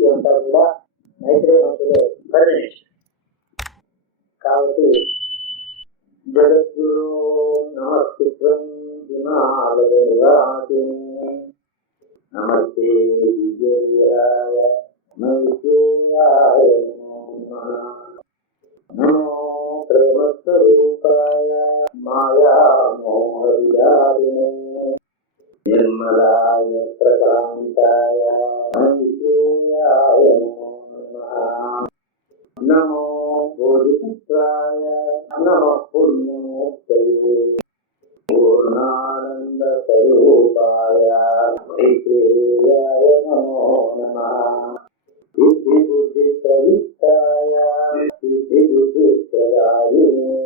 విభూతి అంతా కూడా మైత్రేయ మహర్షిలో పరిణమించింది. కాబట్టి జగద్గురు నమస్కృతం హిమాలయాది నమస్తే విజయాయ మైత్రేయాయ నమో ప్రేమస్వరూపాయ మాయా మోహరియారిణే నిర్మలాయ ప్రశాంతాయ మైత్రేయాయ నమో బోధిసత్వాయ నమః పుణ్యమూర్తయే పూర్ణానంద స్వరూపాయ మైత్రేయాయ నమో నమః సిద్ధి బుద్ధి ప్రవిష్టాయ సిద్ధి బుద్ధి ప్రదాయినే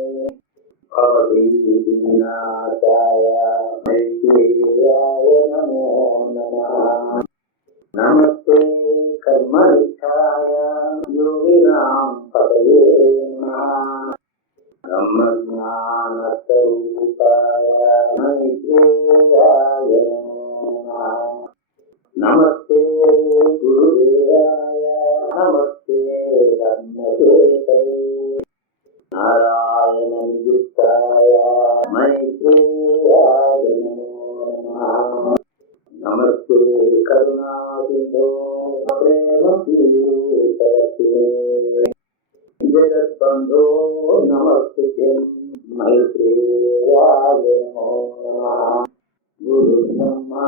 భవతి వినాశాయ మైత్రేయాయ నమో నమః నమస్తే కర్మనిష్టాయ యోగినాం పదయే నమః బ్రహ్మజ్ఞానస్వరూపాయ మైత్రేయాయ నమః నమస్తే గురుదేవాయ నమస్తే ధర్మచేతయే నారాయణ నియుక్తాయ మైత్రేయాయ నమః నమస్తే కరుణాసింధో ప్రేమ జగద్బంధో నమస్తే మైత్రేయాయ నమో నమః గురు బ్రహ్మా